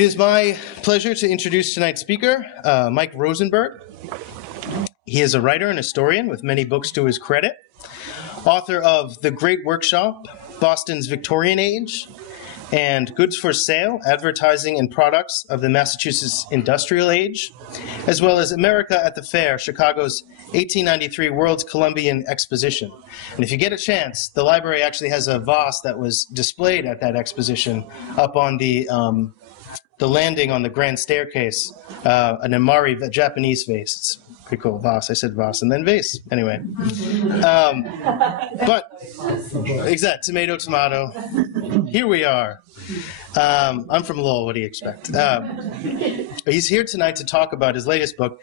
It is my pleasure to introduce tonight's speaker, Mike Rosenberg. He is a writer and historian with many books to his credit, author of The Great Workshop, Boston's Victorian Age, and Goods for Sale, Advertising and Products of the Massachusetts Industrial Age, as well as America at the Fair, Chicago's 1893 World's Columbian Exposition. And if you get a chance, the library actually has a vase that was displayed at that exposition up on the landing on the grand staircase, an Amari, a Japanese vase. It's pretty cool. Vase. I said vase and then vase. Anyway. But, exact, tomato, tomato. Here we are. I'm from Lowell. What do you expect? He's here tonight to talk about his latest book,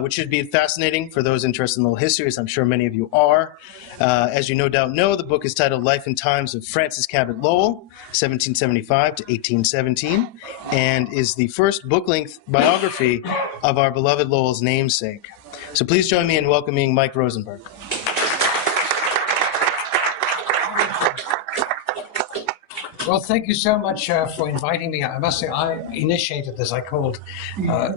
which should be fascinating for those interested in Lowell history, as I'm sure many of you are. As you no doubt know, the book is titled Life and Times of Francis Cabot Lowell, 1775 to 1817, and is the first book-length biography of our beloved Lowell's namesake. So please join me in welcoming Mike Rosenberg. Well, thank you so much for inviting me. I must say, I initiated this. I called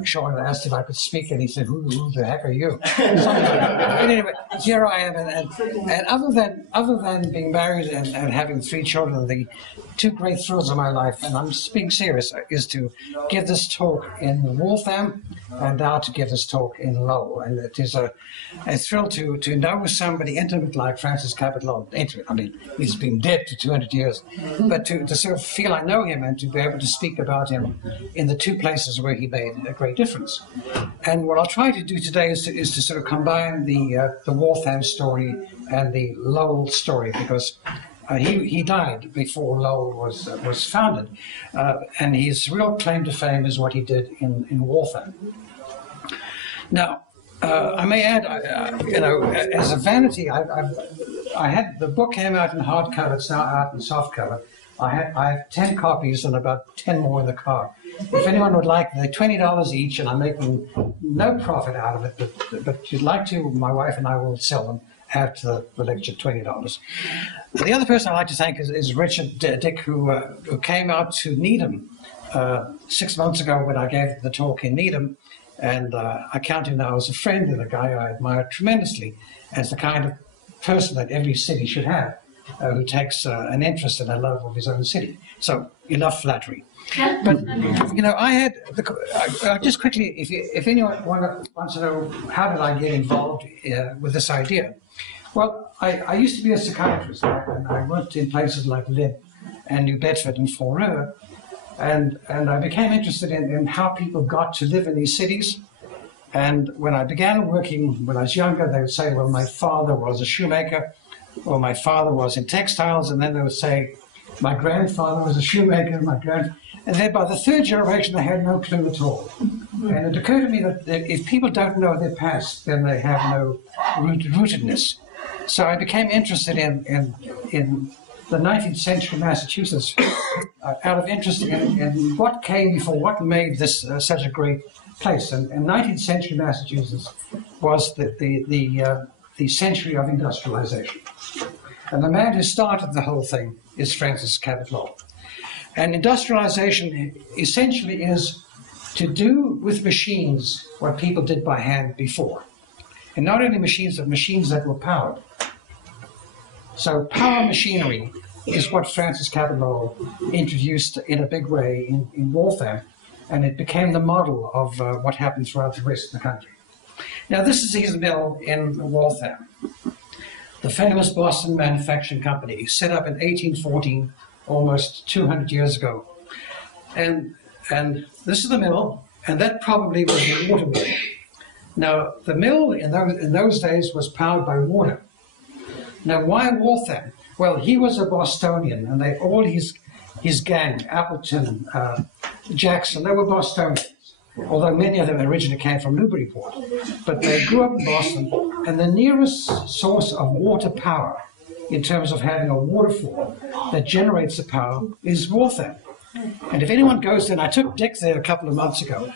Sean and asked if I could speak, and he said, who the heck are you? But anyway, here I am. And other than being married and having 3 children, the 2 great thrills of my life, and I'm being serious, is to give this talk in Waltham and now to give this talk in Lowell. And it is a thrill to know somebody intimate like Francis Cabot Lowell. Intimate, I mean, he's been dead for 200 years. But to sort of feel I know him and to be able to speak about him in the 2 places where he made a great difference. And what I'll try to do today is to sort of combine the Waltham story and the Lowell story, because he died before Lowell was founded, and his real claim to fame is what he did in Waltham. Now, I may add, as a vanity, I had the book came out in hardcover. It's now out in softcover. I have 10 copies and about 10 more in the car. If anyone would like, they're $20 each, and I'm making no profit out of it. But if you'd like to, my wife and I will sell them after the lecture, $20. The other person I'd like to thank is Richard Dick, who came out to Needham 6 months ago when I gave the talk in Needham, and I count him now as a friend and a guy I admire tremendously as the kind of person that every city should have, who takes an interest and a love of his own city. So enough flattery. But I had just quickly, if anyone wants to know how did I get involved with this idea. Well, I used to be a psychiatrist, and I worked in places like Lynn and New Bedford and Fall River, and I became interested in how people got to live in these cities. And when I began working, when I was younger, they would say, well, my father was a shoemaker, or my father was in textiles, and then they would say, my grandfather was a shoemaker, and then by the 3rd generation, they had no clue at all. And it occurred to me that if people don't know their past, then they have no rootedness. So I became interested in the 19th century Massachusetts out of interest in what came before, what made this such a great place. And 19th century Massachusetts was the century of industrialization. And the man who started the whole thing is Francis Cabot Lowell. And industrialization essentially is to do with machines what people did by hand before. And not only machines, but machines that were powered. So power machinery is what Francis Cabot Lowell introduced in a big way in Waltham, and it became the model of what happened throughout the rest of the country. Now, this is his mill in Waltham, the famous Boston Manufacturing Company, set up in 1814, almost 200 years ago. And this is the mill, and that probably was the water mill. Now, the mill in those days was powered by water. Now, why Waltham? Well, he was a Bostonian, and all his gang, Appleton, Jackson, they were Bostonians, although many of them originally came from Newburyport. But they grew up in Boston, and the nearest source of water power, in terms of having a waterfall that generates the power, is Waltham. And if anyone goes there, and I took Dick there a couple of months ago,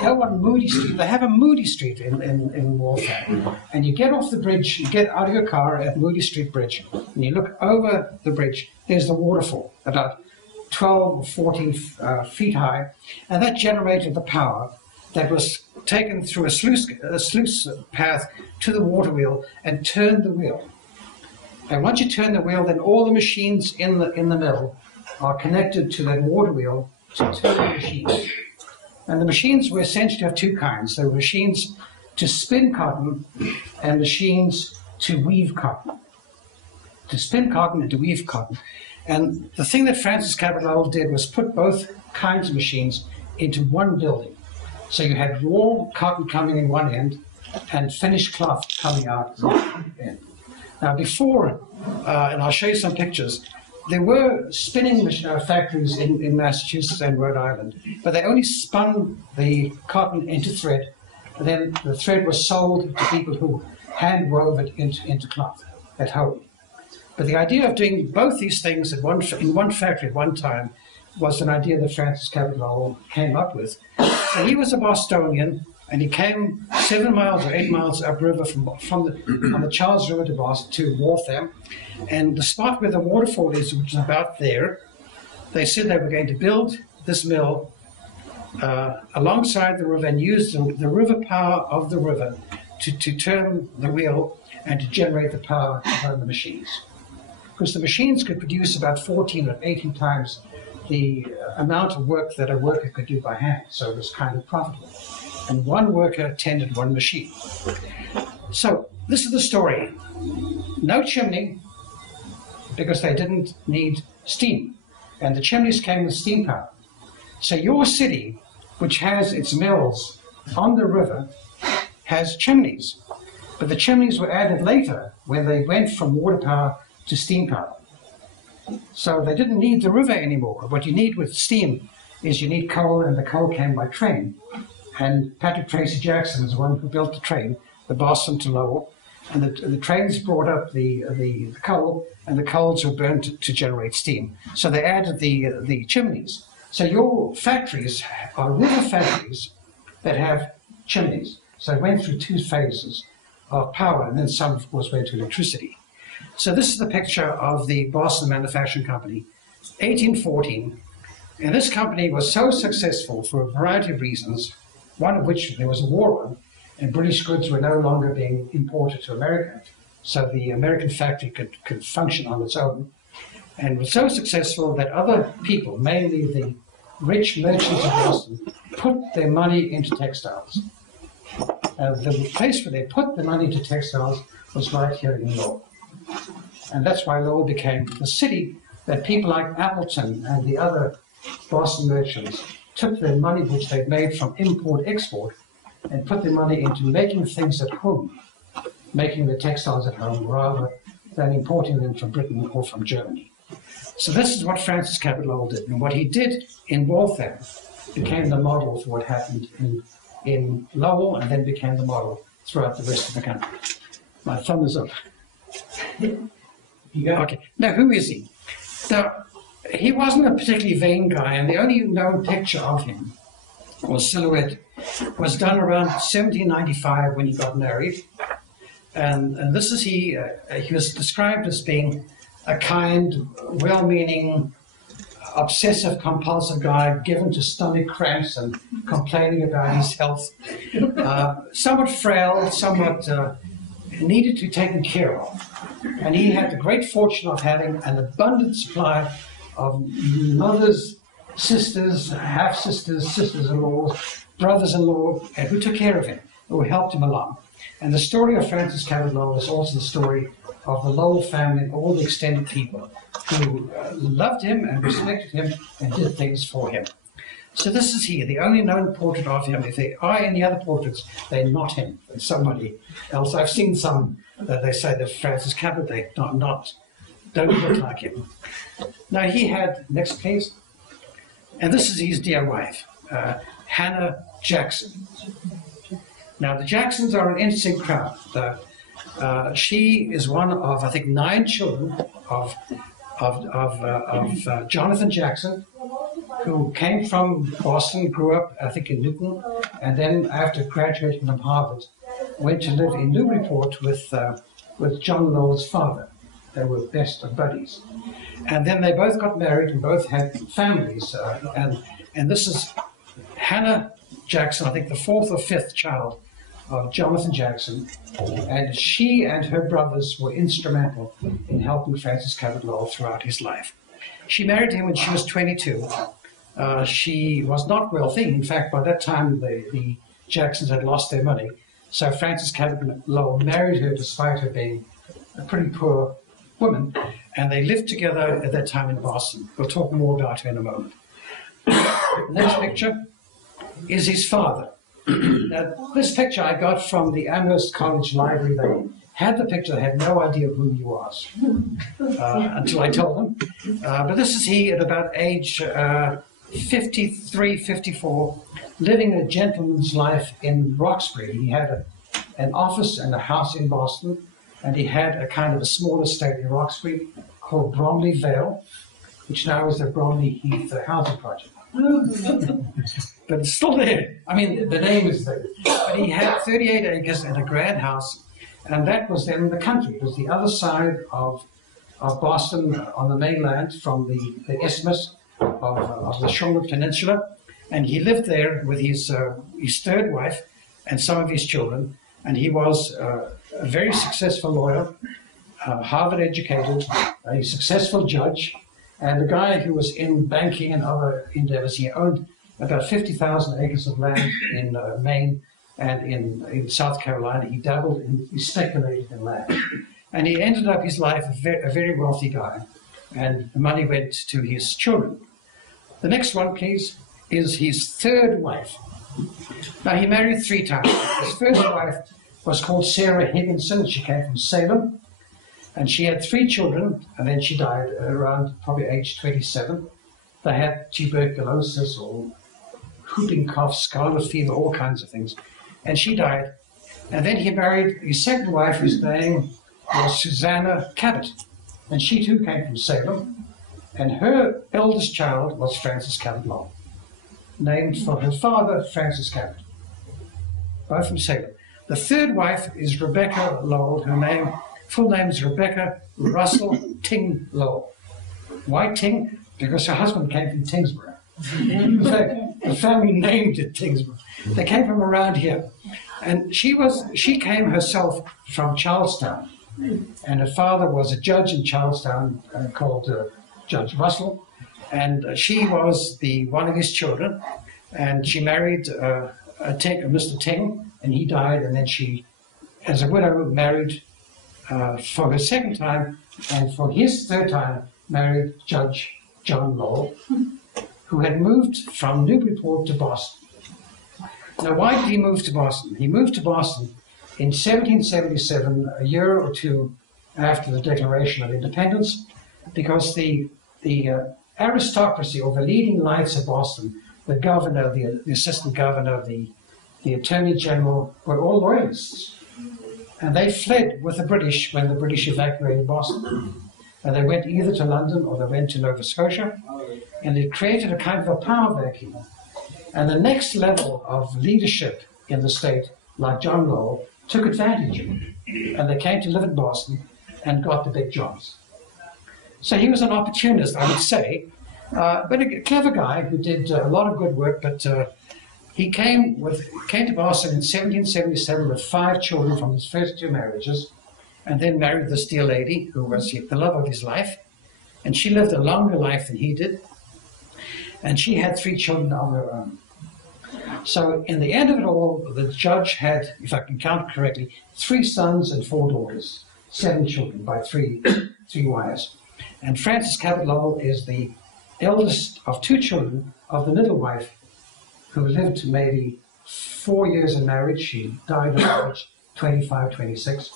go on Moody Street. They have a Moody Street in Waltham. And you get off the bridge, you get out of your car at Moody Street Bridge, and you look over the bridge, there's the waterfall, about 12 or 14 feet high, and that generated the power that was taken through a sluice path to the water wheel and turned the wheel. And once you turn the wheel, then all the machines in the mill are connected to that water wheel to turn the machines. And the machines were essentially of two kinds. There were machines to spin cotton and machines to weave cotton. To spin cotton and to weave cotton. And the thing that Francis Cabot Lowell did was put both kinds of machines into one building. So you had raw cotton coming in one end and finished cloth coming out the other end. Now before, and I'll show you some pictures, there were spinning factories in Massachusetts and Rhode Island, but they only spun the cotton into thread, and then the thread was sold to people who hand wove it into cloth at home. But the idea of doing both these things in one factory at one time was an idea that Francis Cabot Lowell came up with. So he was a Bostonian, and he came 7 miles or 8 miles upriver from the Charles River to Waltham, and the spot where the waterfall is, which is about there, they said they were going to build this mill alongside the river and use the river power of the river to turn the wheel and to generate the power to run the machines. Because the machines could produce about 14 or 18 times the amount of work that a worker could do by hand, so it was kind of profitable. And one worker tended one machine. So this is the story. No chimney, because they didn't need steam. And the chimneys came with steam power. So your city, which has its mills on the river, has chimneys. But the chimneys were added later when they went from water power to steam power. So they didn't need the river anymore. What you need with steam is you need coal, and the coal came by train. And Patrick Tracy Jackson is the one who built the train, the Boston to Lowell. And the trains brought up the coal, and the coals were burnt to generate steam. So they added the chimneys. So your factories are river factories that have chimneys. So it went through two phases of power, and then some, of course, went to electricity. So this is the picture of the Boston Manufacturing Company, 1814. And this company was so successful for a variety of reasons, one of which there was a war on, and British goods were no longer being imported to America. So the American factory could function on its own, and was so successful that other people, mainly the rich merchants of Boston, put their money into textiles. The place where they put the money into textiles was right here in Lowell. And that's why Lowell became the city that people like Appleton and the other Boston merchants took their money, which they'd made from import-export, and put their money into making things at home, making the textiles at home, rather than importing them from Britain or from Germany. So this is what Francis Cabot Lowell did. And what he did in Waltham became the model for what happened in Lowell, and then became the model throughout the rest of the country. My thumb is up. Okay. Now, who is he? Now, he wasn't a particularly vain guy, and the only known picture of him, or silhouette, was done around 1795 when he got married. And this is he. He was described as being a kind, well-meaning, obsessive-compulsive guy given to stomach cramps and complaining about his health. Somewhat frail, somewhat needed to be taken care of. And he had the great fortune of having an abundant supply of mothers, sisters, half-sisters, sisters-in-laws, brothers-in-law, who took care of him, who helped him along. And the story of Francis Cabot Lowell is also the story of the Lowell family and all the extended people who loved him and respected him and did things for him. So this is he, the only known portrait of him. If there are any other portraits, they're not him. They're somebody else. I've seen some that they say they're Francis Cabot. They don't look like him. Now he had, next please, and this is his dear wife, Hannah Jackson. Now the Jacksons are an interesting crowd. She is one of, I think, 9 children of Jonathan Jackson, who came from Boston, grew up, I think, in Newton, and then after graduating from Harvard, went to live in Newburyport with John Lowell's father. They were best of buddies. And then they both got married and both had families. And this is Hannah Jackson, I think the fourth or fifth child of Jonathan Jackson. And she and her brothers were instrumental in helping Francis Cabot Lowell throughout his life. She married him when she was 22. She was not wealthy. In fact, by that time, the Jacksons had lost their money. So Francis Cabot Lowell married her despite her being a pretty poor woman. And they lived together at that time in Boston. We'll talk more about her in a moment. The next picture is his father. Now, this picture I got from the Amherst College Library. They had the picture, they had no idea who he was until I told them. But this is he at about age 53, 54, living a gentleman's life in Roxbury. He had an office and a house in Boston, and he had a kind of a small estate in Roxbury called Bromley Vale, which now is the Bromley Heath housing project. But it's still there. I mean, the name is there. But he had 38 acres and a grand house, and that was then the country. It was the other side of Boston on the mainland from the isthmus of the Shawanook Peninsula. And he lived there with his third wife and some of his children. And he was a very successful lawyer, Harvard educated, a successful judge, and a guy who was in banking and other endeavors. He owned about 50,000 acres of land in Maine and in South Carolina. He dabbled he speculated in land. And he ended up his life a very wealthy guy. And the money went to his children. The next one, please, is his third wife. Now, he married 3 times. His first wife was called Sarah Higginson. She came from Salem. And she had 3 children, and then she died around probably age 27. They had tuberculosis or whooping cough, scarlet fever, all kinds of things. And she died. And then he married his second wife, whose name was Susanna Cabot. And she too came from Salem. And her eldest child was Francis Cabot Lowell, named for her father, Francis Cabot, both from Salem. The third wife is Rebecca Lowell. Her full name is Rebecca Russell Ting Lowell. Why Ting? Because her husband came from Tingsboro. In fact, the family named it Tingsboro. They came from around here. And she came herself from Charlestown. And her father was a judge in Charlestown called Judge Russell. And she was one of his children. And she married Mr. Ting, and he died. And then she, as a widow, married for her second time, and for his third time, married Judge John Lowell, who had moved from Newburyport to Boston. Now, why did he move to Boston? He moved to Boston in 1777, a year or two after the Declaration of Independence, because the aristocracy, or the leading lights of Boston, the governor, the assistant governor, the attorney general, were all loyalists. And they fled with the British when the British evacuated Boston. And they went either to London or they went to Nova Scotia. And it created a kind of a power vacuum. And the next level of leadership in the state, like John Lowell, took advantage of it. And they came to live in Boston and got the big jobs. So he was an opportunist, I would say, but a clever guy who did a lot of good work. But he came to Boston in 1777 with 5 children from his first 2 marriages, and then married this dear lady who was the love of his life. And she lived a longer life than he did. And she had 3 children of her own. So in the end of it all, the judge had, if I can count correctly, 3 sons and 4 daughters, 7 children by 3 wives. And Francis Cabot Lowell is the eldest of 2 children of the middle wife, who lived maybe 4 years in marriage. She died at age 25, 26.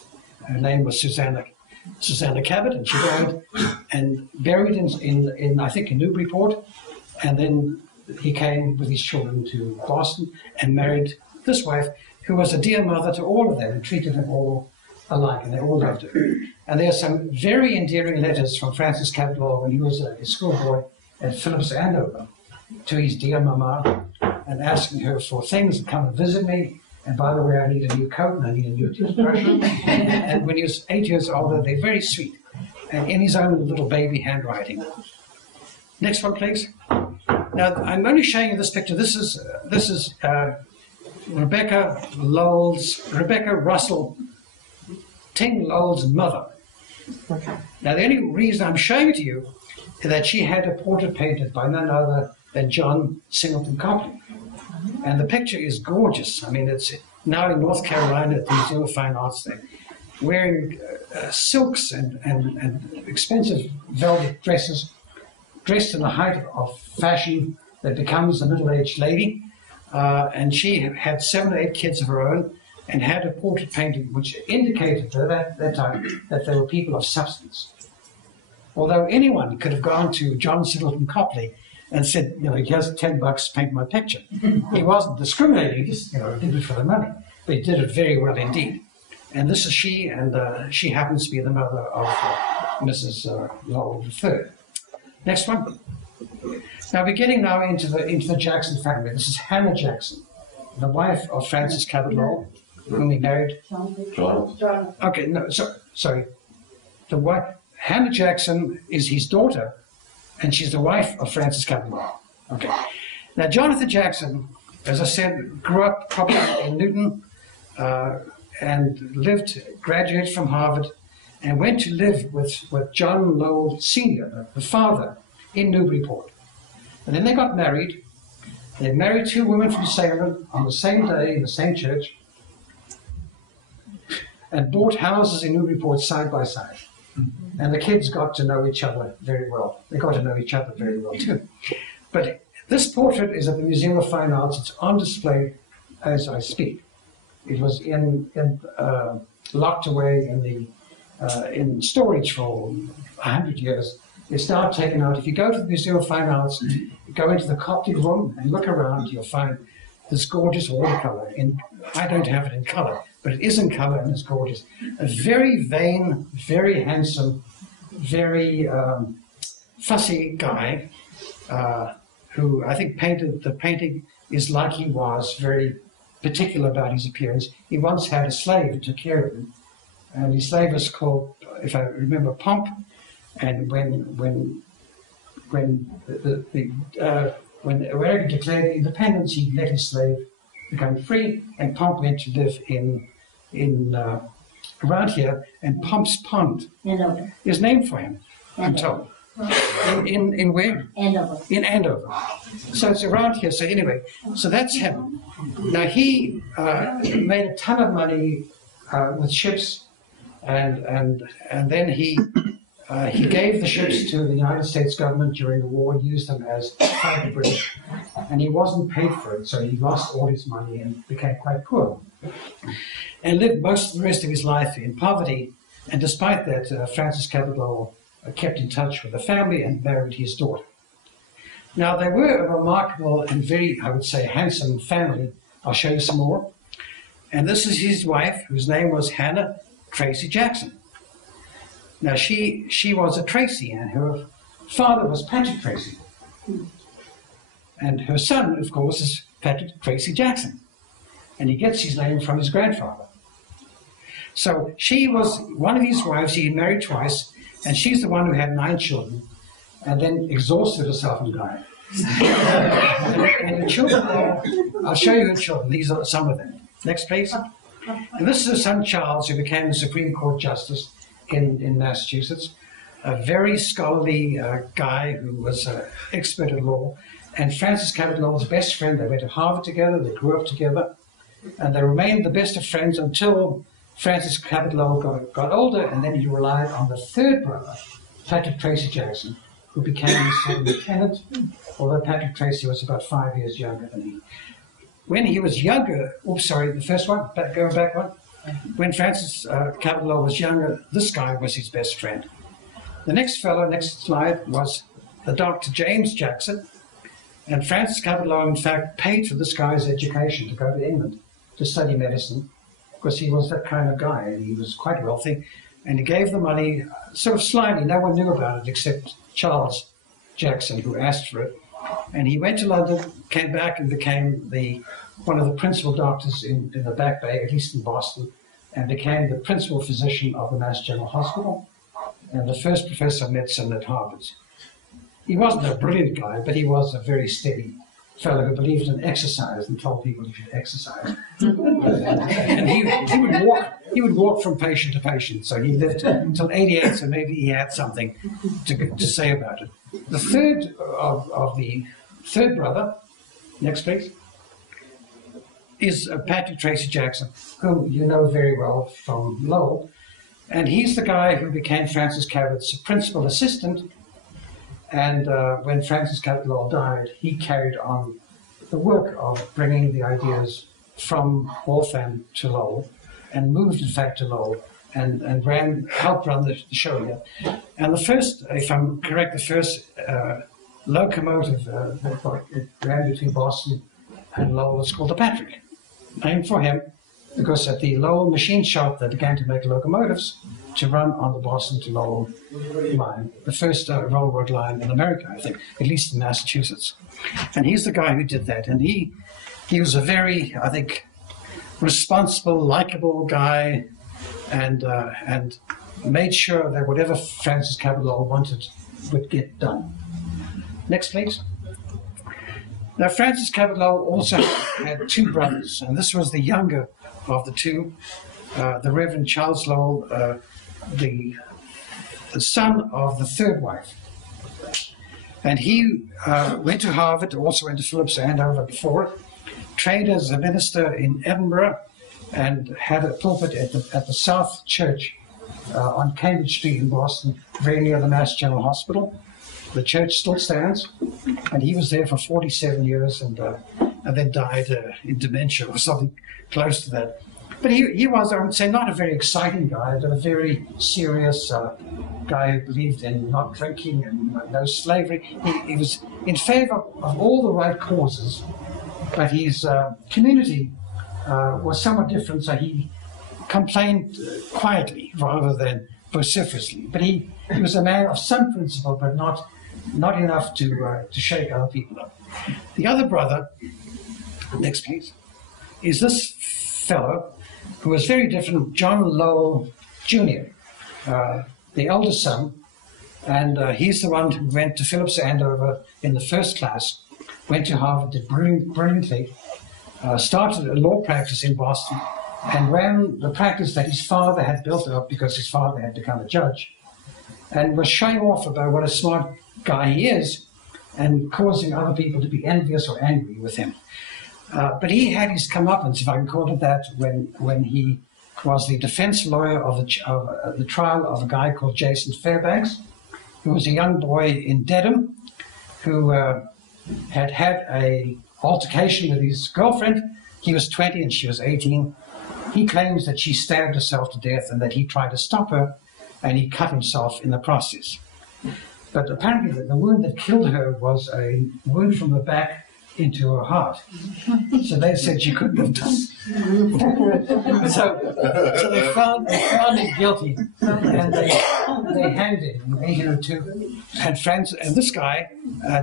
Her name was Susanna Cabot, and she died and buried in I think, in Newburyport. And then he came with his children to Boston and married this wife, who was a dear mother to all of them and treated them all alike, and they all loved her. And there are some very endearing letters from Francis Cabot Lowell when he was a schoolboy at Phillips Andover to his dear mama, and asking her for things to come and visit me. And by the way, I need a new coat and I need a new toothbrush. And when he was 8 years older, they're very sweet. and in his own little baby handwriting. Next one, please. Now, I'm only showing you this picture. This is Rebecca Russell Ting Lowell's mother. Now, the only reason I'm showing it to you is that she had a portrait painted by none other than John Singleton Copley. And the picture is gorgeous. I mean, it's now in North Carolina at the Museum of Fine Arts there, wearing silks and expensive velvet dresses, dressed in the height of fashion that becomes a middle-aged lady. And she had 7 or 8 kids of her own and had a portrait painting which indicated at that time that they were people of substance. Although anyone could have gone to John Singleton Copley and said, here's $10, paint my picture. He wasn't discriminating, he just, did it for the money. But he did it very well indeed. And this is she, and she happens to be the mother of Mrs. Lowell III. Next one. Now we're getting now into the Jackson family. This is Hannah Jackson, the wife of Francis Cabot Lowell, whom he married. John. Okay, no, sorry. The wife, Hannah Jackson, is his daughter, and she's the wife of Francis Cabot Lowell. Okay. Now Jonathan Jackson, as I said, grew up probably in Newton, and graduated from Harvard, and went to live with John Lowell Sr., the father, in Newburyport. And then they got married. They married 2 women from Salem on the same day in the same church, and bought houses in Newburyport side by side. And the kids got to know each other very well. They got to know each other very well too. But this portrait is at the Museum of Fine Arts. It's on display as I speak. It was locked away in storage for 100 years. It's now taken out. If you go to the Museum of Fine Arts, go into the Coptic room and look around, you'll find this gorgeous watercolor. I don't have it in color, but it is in color and it's gorgeous. A very vain, very handsome, very fussy guy who I think painted the painting is like he was, very particular about his appearance. He once had a slave who took care of him, and his slave was called, if I remember, Pomp. And when America declared independence, he let his slave become free, and Pomp went to live in around here. And Pomp's Pond is named for him, I'm told. In where? Andover. In Andover. So it's around here. So anyway, so that's him. Now he made a ton of money with ships, and then he gave the ships to the United States government during the war, used them as fighter British, and he wasn't paid for it, so he lost all his money and became quite poor, and lived most of the rest of his life in poverty. And despite that, Francis Cabot Lowell kept in touch with the family and married his daughter. Now, they were a remarkable and very, I would say, handsome family. I'll show you some more. And this is his wife, whose name was Hannah Tracy Jackson. Now, she was a Tracy, and her father was Patrick Tracy. And her son, of course, is Patrick Tracy Jackson. And he gets his name from his grandfather. So she was one of his wives. He married twice, and she's the one who had 9 children, and then exhausted herself and died. And the children, I'll show you her children. These are some of them. Next, please. And this is her son, Charles, who became the Supreme Court Justice in Massachusetts. A very scholarly guy who was an expert at law. And Francis Cabot Lowell's best friend. They went to Harvard together. They grew up together. And they remained the best of friends until Francis Cabot Lowell got older, and then he relied on the 3rd brother, Patrick Tracy Jackson, who became his second lieutenant, although Patrick Tracy was about 5 years younger than he. When he was younger, oops, sorry, the first one, going back one. When Francis Cabot Lowell was younger, this guy was his best friend. The next fellow, next slide, was the Dr. James Jackson, and Francis Cabot Lowell, in fact, paid for this guy's education to go to England to study medicine, because he was that kind of guy, and he was quite wealthy, and he gave the money sort of slyly. No one knew about it except Charles Jackson, who asked for it. And he went to London, came back, and became one of the principal doctors in the Back Bay, at least in Boston, and became the principal physician of the Mass General Hospital. and the first professor of medicine at Harvard. He wasn't a brilliant guy, but he was a very steady fellow who believed in exercise and told people you should exercise. And he would walk from patient to patient. So he lived until 88, so maybe he had something to say about it. The third of the third brother, next please, is Patrick Tracy Jackson, whom you know very well from Lowell. And he's the guy who became Francis Cabot's principal assistant. And when Francis Cabot Lowell died, he carried on the work of bringing the ideas from Waltham to Lowell, and moved, in fact, to Lowell, and helped run the show here. And the first, if I'm correct, the first locomotive that ran between Boston and Lowell was called the Patrick, named for him, because at the Lowell machine shop they began to make locomotives to run on the Boston to Lowell line, the first railroad line in America, I think, at least in Massachusetts. And he's the guy who did that. And he was a very, I think, responsible, likable guy, and made sure that whatever Francis Cabot Lowell wanted would get done. Next, please. Now, Francis Cabot Lowell also had two brothers, and this was the younger of the two, the Reverend Charles Lowell, the son of the third wife. And he went to Harvard, also went to Phillips Andover before, trained as a minister in Edinburgh, and had a pulpit at the South Church on Cambridge Street in Boston, very near the Mass General Hospital. The church still stands, and he was there for 47 years and then died in dementia or something close to that. But he was, I would say, not a very exciting guy, but a very serious guy who believed in not drinking and no slavery. He was in favor of all the right causes, but his community was somewhat different, so he complained quietly rather than vociferously. But he was a man of some principle, but not enough to shake other people up. The other brother, next please, is this fellow who was very different, John Lowell Jr., the eldest son, and he's the one who went to Phillips Andover in the first class, went to Harvard, did brilliantly, started a law practice in Boston, and ran the practice that his father had built up because his father had become a judge, and was showing off about what a smart guy he is, and causing other people to be envious or angry with him. But he had his comeuppance, if I can call it that, when he was the defense lawyer of the trial of a guy called Jason Fairbanks, who was a young boy in Dedham, who had a altercation with his girlfriend. He was 20 and she was 18. He claims that she stabbed herself to death and that he tried to stop her, and he cut himself in the process. But apparently the wound that killed her was a wound from the back into her heart. So they said she couldn't have done it. So they found him guilty, and they hanged him in 1802. And this guy,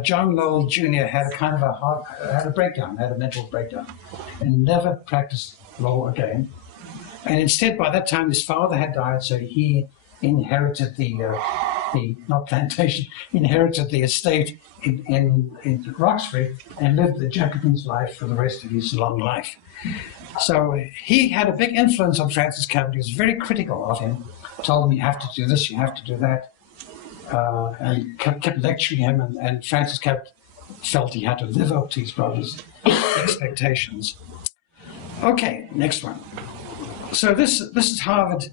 John Lowell Jr., had a kind of had a mental breakdown, and never practiced law again. And instead, by that time, his father had died, so he inherited inherited the estate in Roxbury, and lived the gentleman's life for the rest of his long life. So he had a big influence on Francis Cabot. He was very critical of him, told him you have to do this, you have to do that, and kept lecturing him, and Francis Cabot felt he had to live up to his brother's expectations. Okay, next one. So this is Harvard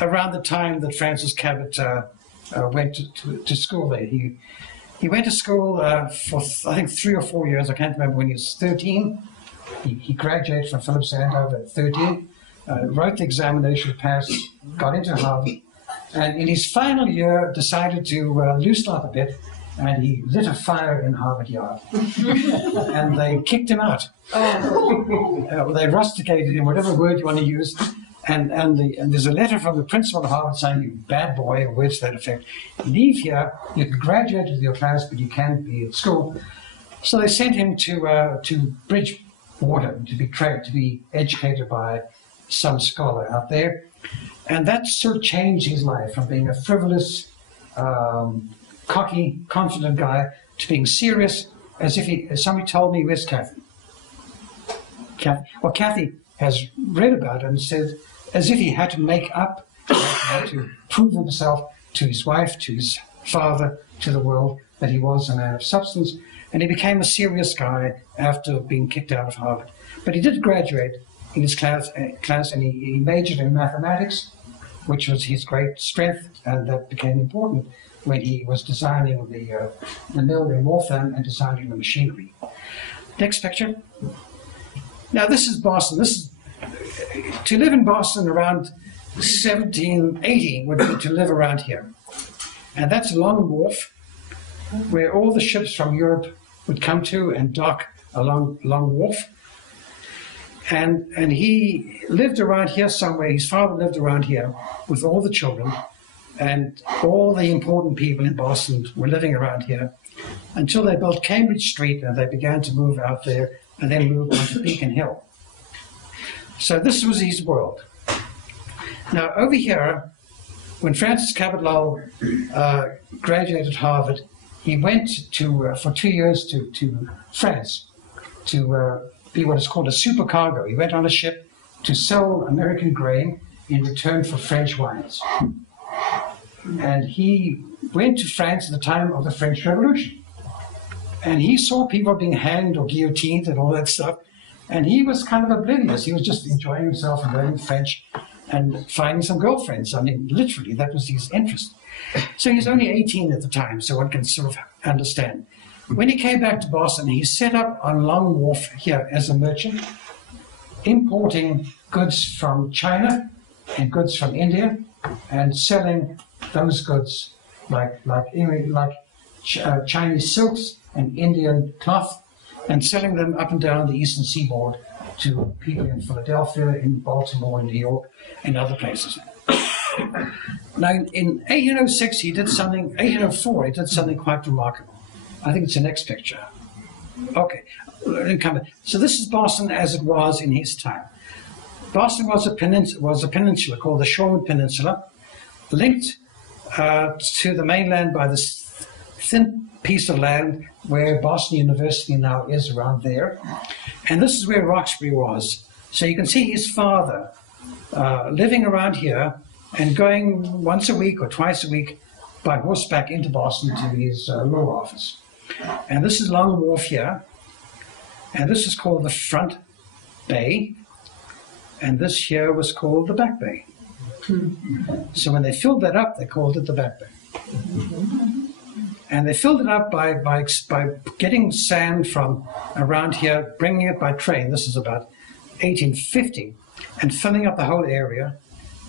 around the time that Francis Cabot went to school there. He went to school for, I think, 3 or 4 years. I can't remember. When he was 13, he graduated from Phillips Andover at 13, wrote the examination, passed, got into Harvard, and in his final year decided to loosen up a bit, and he lit a fire in Harvard Yard. And they kicked him out. They rusticated him, whatever word you want to use. And there's a letter from the principal of Harvard saying, "You bad boy," or words to that effect. "Leave here. You can graduate with your class, but you can't be at school." So they sent him to Bridgewater to be educated by some scholar out there, and that sort of changed his life from being a frivolous, cocky, confident guy to being serious, as somebody told me, where's Kathy? Well, Kathy has read about it and said, as if he had to make up, he had to prove himself to his wife, to his father, to the world, that he was a man of substance, and he became a serious guy after being kicked out of Harvard. But he did graduate in his class and he majored in mathematics, which was his great strength, and that became important when he was designing the mill in Waltham and designing the machinery. Next picture. Now this is Boston. To live in Boston around 1780 would be to live around here. And that's Long Wharf, where all the ships from Europe would come to and dock along Long Wharf. And he lived around here somewhere. His father lived around here with all the children, and all the important people in Boston were living around here until they built Cambridge Street and they began to move out there and then moved on to Beacon Hill. So this was his world. Now over here, when Francis Cabot Lowell graduated Harvard, he went to for 2 years to France to be what is called a supercargo. He went on a ship to sell American grain in return for French wines. And he went to France at the time of the French Revolution. And he saw people being hanged or guillotined and all that stuff. And he was kind of oblivious. He was just enjoying himself and learning French and finding some girlfriends. I mean, literally, that was his interest. So he was only 18 at the time, so one can sort of understand. When he came back to Boston, he set up on Long Wharf here as a merchant, importing goods from China and goods from India, and selling those goods like Chinese silks and Indian cloth, and selling them up and down the eastern seaboard to people in Philadelphia, in Baltimore, in New York, and other places. Now, in 1806, he did something, 1804, he did something quite remarkable. I think it's the next picture. Okay, so this is Boston as it was in his time. Boston was a peninsula called the Shoreham Peninsula, linked to the mainland by this thin piece of land where Boston University now is, around there. And this is where Roxbury was. So you can see his father living around here and going once a week or twice a week by horseback into Boston to his law office. And this is Long Wharf here, and this is called the Front Bay, and this here was called the Back Bay. So when they filled that up, they called it the Back Bay. And they filled it up by getting sand from around here, bringing it by train. This is about 1850, and filling up the whole area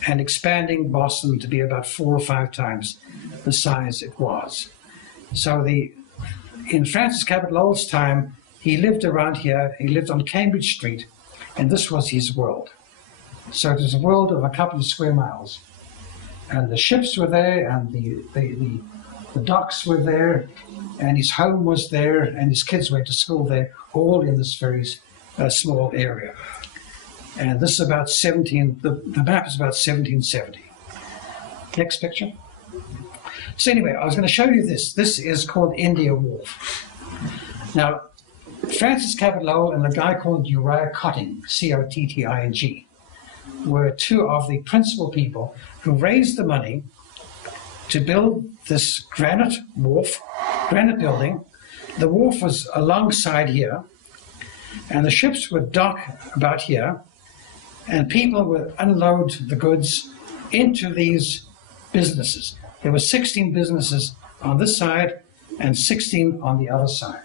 and expanding Boston to be about 4 or 5 times the size it was. So in Francis Cabot Lowell's time, he lived around here. He lived on Cambridge Street, and this was his world. So it was a world of a couple of square miles. And the ships were there, and the docks were there, and his home was there, and his kids went to school there, all in this very small area. And this is about the map is about 1770. Next picture. So anyway, I was going to show you this. This is called India Wharf. Now, Francis Cabot Lowell and a guy called Uriah Cotting, C-O-T-T-I-N-G, were two of the principal people who raised the money to build this granite building. The wharf was alongside here, and the ships would dock about here, and people would unload the goods into these businesses. There were 16 businesses on this side and 16 on the other side.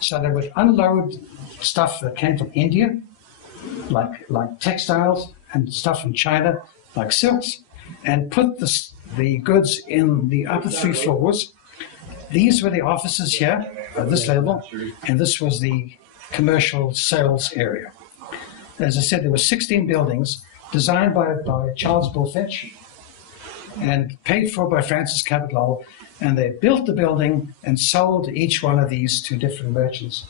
So they would unload stuff that came from India, like textiles, and stuff from China, like silks, and put the goods in the upper 3 floors. These were the offices here at this level, and this was the commercial sales area. As I said, there were 16 buildings designed by Charles Bulfinch and paid for by Francis Cabot Lowell, and they built the building and sold each one of these to different merchants.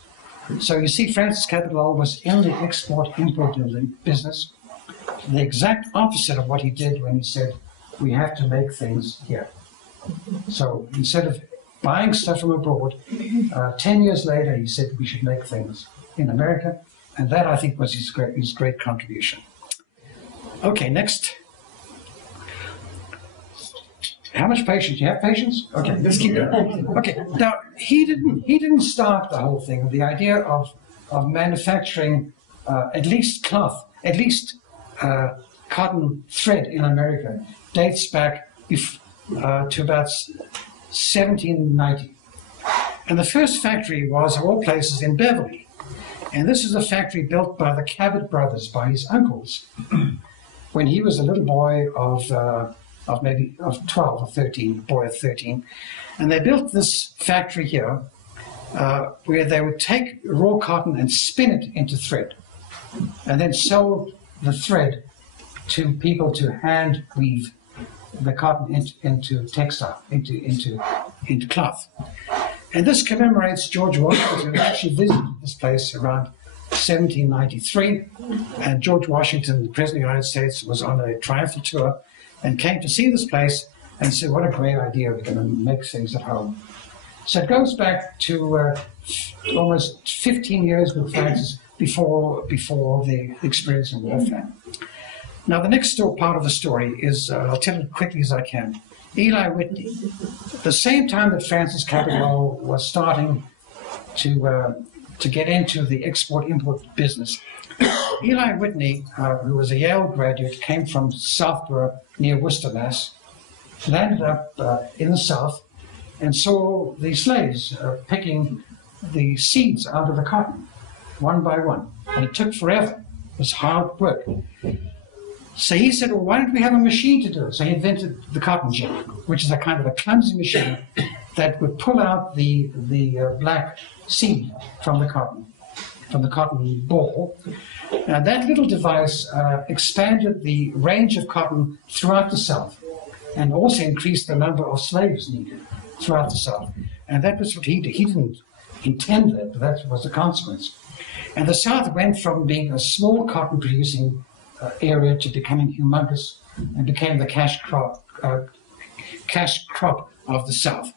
So you see, Francis Cabot Lowell was in the export-import business, the exact opposite of what he did when he said, we have to make things here. So instead of buying stuff from abroad, 10 years later he said we should make things in America, and that I think was his great contribution. Okay, next. How much patience? Do you have patience? Okay, let's keep going. Okay, now he didn't start the whole thing. The idea of manufacturing at least cloth, at least cotton thread in America dates back to about 1790. And the first factory was, of all places, in Beverly. And this is a factory built by the Cabot brothers, by his uncles, when he was a little boy of 12 or 13, boy of 13. And they built this factory here where they would take raw cotton and spin it into thread, and then sell the thread to people to hand weave the cotton into textile, into cloth. And this commemorates George Washington, who actually visited this place around 1793. And George Washington, the President of the United States, was on a triumphal tour and came to see this place and said, what a great idea, we're going to make things at home. So it goes back to almost 15 years with Francis before the experience in warfare. Now the next part of the story is, I'll tell it quickly as I can. Eli Whitney, the same time that Francis Cabot Lowell was starting to get into the export-import business, Eli Whitney, who was a Yale graduate, came from Southborough near Worcester, Mass., landed up in the South and saw the slaves picking the seeds out of the cotton, one by one. And it took forever. It was hard work. So he said, well, why don't we have a machine to do it? So he invented the cotton gin, which is a kind of a clumsy machine that would pull out the black seed from the cotton ball. And that little device expanded the range of cotton throughout the South, and also increased the number of slaves needed throughout the South. And that was what he did. He didn't intend that, but that was the consequence. And the South went from being a small cotton producing area to becoming humongous, and became the cash crop of the South.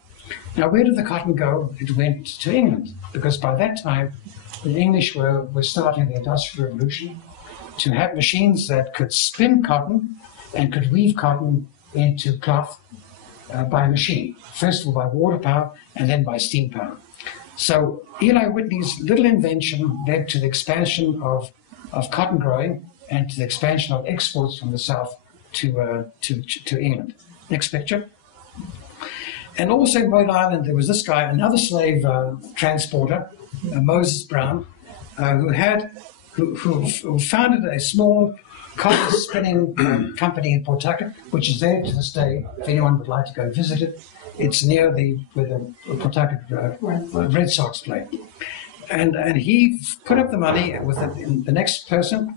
Now, where did the cotton go? It went to England, because by that time the English were starting the Industrial Revolution to have machines that could spin cotton and could weave cotton into cloth by machine. First of all by water power, and then by steam power. So Eli Whitney's little invention led to the expansion of cotton growing and to the expansion of exports from the South to England. Next picture. And also in Rhode Island, there was this guy, another slave transporter, Moses Brown, who founded a small cotton spinning company in Pawtucket, which is there to this day, if anyone would like to go visit it. It's near where the Pawtucket Red Sox play. And he put up the money with the next person,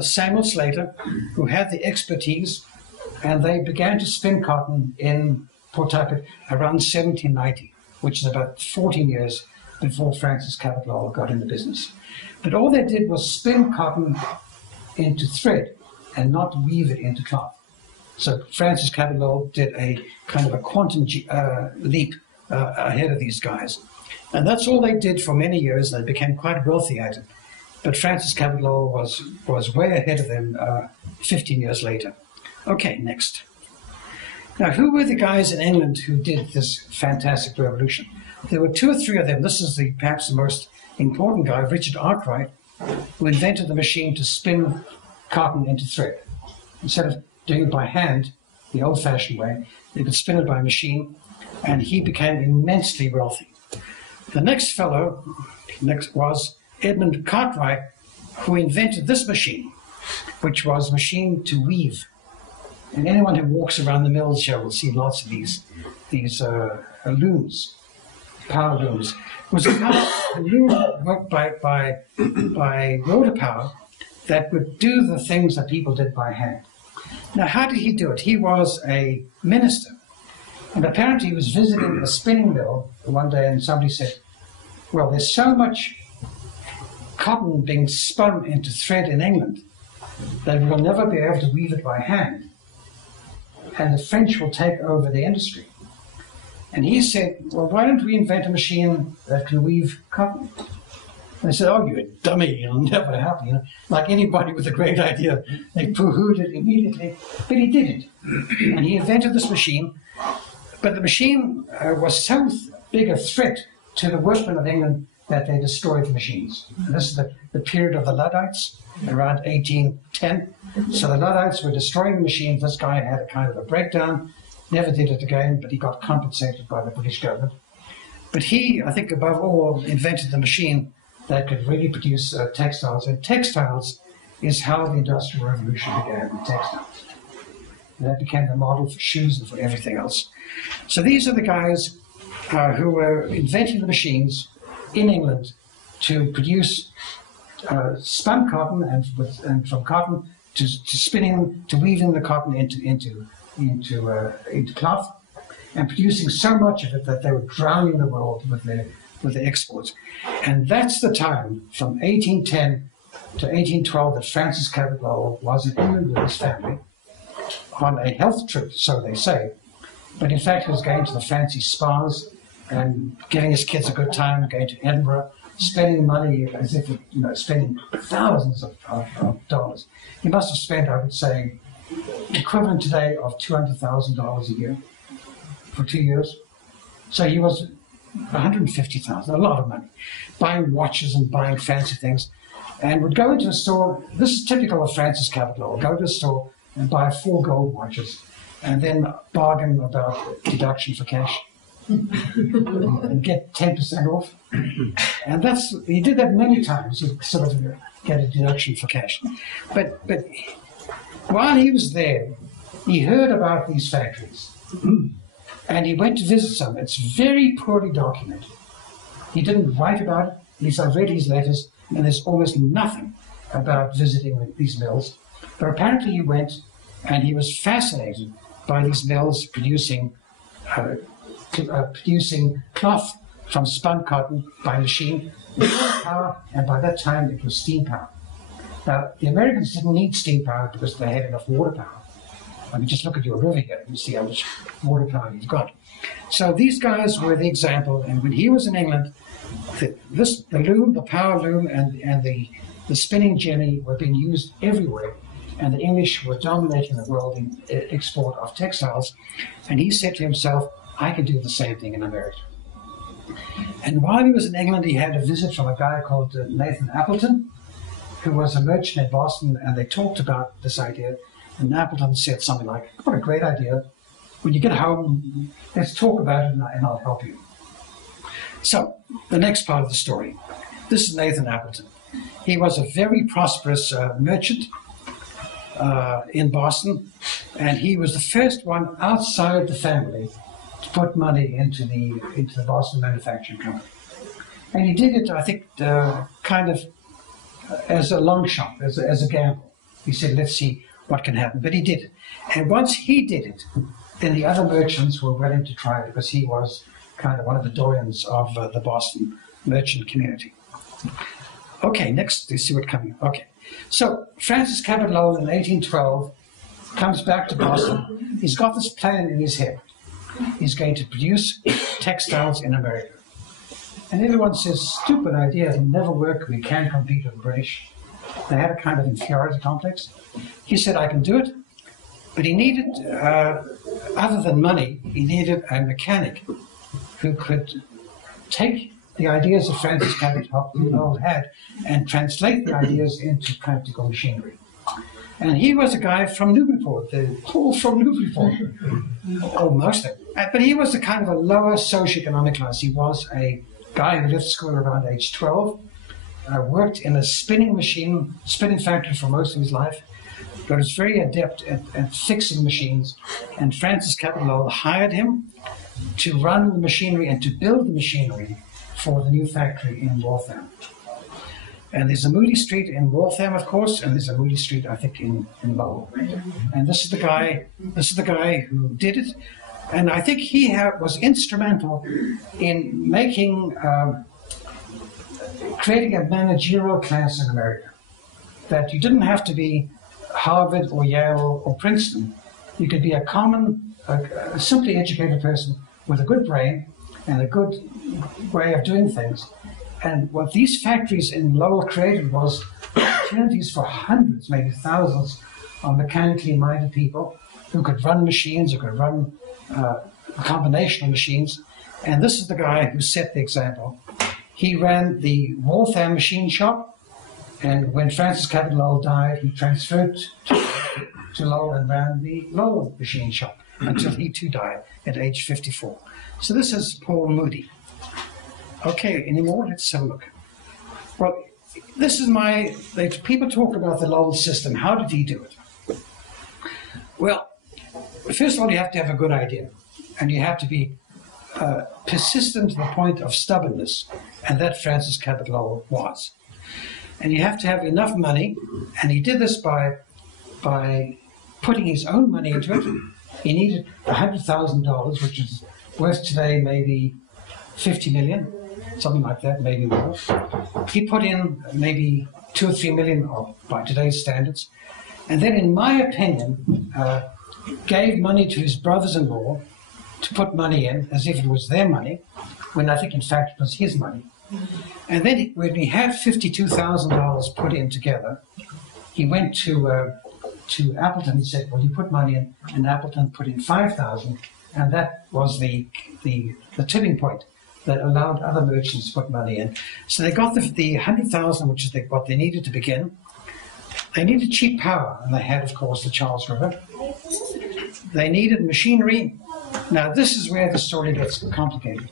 Samuel Slater, who had the expertise, and they began to spin cotton in Pawtucket around 1790, which is about 14 years before Francis Cabot Lowell got into business. But all they did was spin cotton into thread and not weave it into cloth. So Francis Cabot Lowell did a kind of a quantum leap ahead of these guys. And that's all they did for many years. They became quite wealthy at it. But Francis Cabot Lowell was way ahead of them 15 years later. Okay, next. Now, who were the guys in England who did this fantastic revolution? There were two or three of them. This is perhaps the most important guy, Richard Arkwright, who invented the machine to spin cotton into thread. Instead of doing it by hand, the old-fashioned way, they could spin it by machine, and he became immensely wealthy. The next fellow was Edmund Cartwright, who invented this machine, which was a machine to weave. And anyone who walks around the mills here will see lots of these looms, power looms. It was a loom worked by water power that would do the things that people did by hand. Now, how did he do it? He was a minister, and apparently he was visiting a spinning mill one day, and somebody said, well, there's so much cotton being spun into thread in England that we'll never be able to weave it by hand, and the French will take over the industry. And he said, well, why don't we invent a machine that can weave cotton? And I said, oh, you're a dummy, it'll never happen. You know, like anybody with a great idea, they poo-hooed it immediately. But he did it. And he invented this machine. But the machine was so big a threat to the workmen of England that they destroyed the machines. And this is the period of the Luddites, around 1810. So the Luddites were destroying the machines. This guy had a kind of a breakdown, never did it again, but he got compensated by the British government. But he, I think above all, invented the machine that could really produce textiles. And textiles is how the Industrial Revolution began, in textiles. And that became the model for shoes and for everything else. So these are the guys who were inventing the machines in England to produce spun cotton and from cotton to spinning, to weaving the cotton into cloth, and producing so much of it that they were drowning the world with their exports. And that's the time, from 1810 to 1812, that Francis Cabot Lowell was in England with his family on a health trip, so they say. But in fact, he was going to the fancy spas and giving his kids a good time, going to Edinburgh, spending money as if, spending thousands of dollars. He must have spent, I would say, equivalent today of $200,000 a year for 2 years. So he was 150,000, a lot of money, buying watches and buying fancy things, and would go into a store. This is typical of Francis Cabot Lowell. Go to a store and buy 4 gold watches, and then bargain about deduction for cash, and get 10% off. And he did that many times. He'd sort of get a deduction for cash. But while he was there, he heard about these factories. And he went to visit some. It's very poorly documented. He didn't write about it. At least I've read his letters, and there's almost nothing about visiting these mills. But apparently he went, and he was fascinated by these mills producing cloth from spun cotton by machine with power, and by that time it was steam power. Now, the Americans didn't need steam power because they had enough water power. I mean, just look at your river here and see how much water power you've got. So these guys were the example, and when he was in England, the loom, the power loom, and the spinning jenny were being used everywhere, and the English were dominating the world in export of textiles. And he said to himself, I can do the same thing in America. And while he was in England, he had a visit from a guy called Nathan Appleton, who was a merchant in Boston, and they talked about this idea. And Appleton said something like, what a great idea. When you get home, let's talk about it and I'll help you. So, the next part of the story. This is Nathan Appleton. He was a very prosperous merchant in Boston, and he was the first one outside the family to put money into the Boston Manufacturing Company. And he did it, I think, kind of as a long shot, as a gamble. He said, let's see what can happen. But he did it. And once he did it, then the other merchants were willing to try it, because he was kind of one of the doyens of the Boston merchant community. Okay, next, let's see what's coming. Okay, so Francis Cabot Lowell in 1812 comes back to Boston. He's got this plan in his head. He's going to produce textiles in America. And everyone says, stupid idea, it'll never work, we can't compete with the British. They had a kind of inferiority complex. He said, I can do it, but he needed, other than money, he needed a mechanic who could take the ideas that Francis Cabot Lowell had and translate the ideas into practical machinery. And he was a guy from Newburyport, all from Newburyport, almost. But he was a kind of a lower socioeconomic class. He was a guy who left school around age 12, worked in a spinning factory for most of his life, but was very adept at fixing machines. And Francis Cabot Lowell hired him to run the machinery and to build the machinery for the new factory in Waltham. And there's a Moody Street in Waltham, of course, and there's a Moody Street, I think, in Lowell. And this is the guy who did it. And I think he was instrumental in creating a managerial class in America. That you didn't have to be Harvard or Yale or Princeton. You could be a common, simply educated person with a good brain and a good way of doing things. And what these factories in Lowell created was opportunities for hundreds, maybe thousands, of mechanically minded people who could run machines, who could run a combination of machines. And this is the guy who set the example. He ran the Waltham machine shop, and when Francis Cabot Lowell died, he transferred to Lowell and ran the Lowell machine shop until he too died at age 54. So this is Paul Moody. Okay, any more? Let's have a look. Well, this is people talk about the Lowell system. How did he do it? Well, first of all, you have to have a good idea, and you have to be persistent to the point of stubbornness, and that Francis Cabot Lowell was. And you have to have enough money, and he did this by putting his own money into it. He needed $100,000, which is worth today maybe 50 million, something like that, maybe more. He put in maybe 2 or 3 million by today's standards, and then, in my opinion, gave money to his brothers-in-law to put money in as if it was their money, when I think in fact it was his money. And then when he had $52,000 put in together, he went to Appleton and said, well, you put money in, and Appleton put in $5,000, and that was the tipping point that allowed other merchants to put money in. So they got the $100,000, which is what they needed to begin. They needed cheap power, and they had, of course, the Charles River. They needed machinery. Now, this is where the story gets complicated.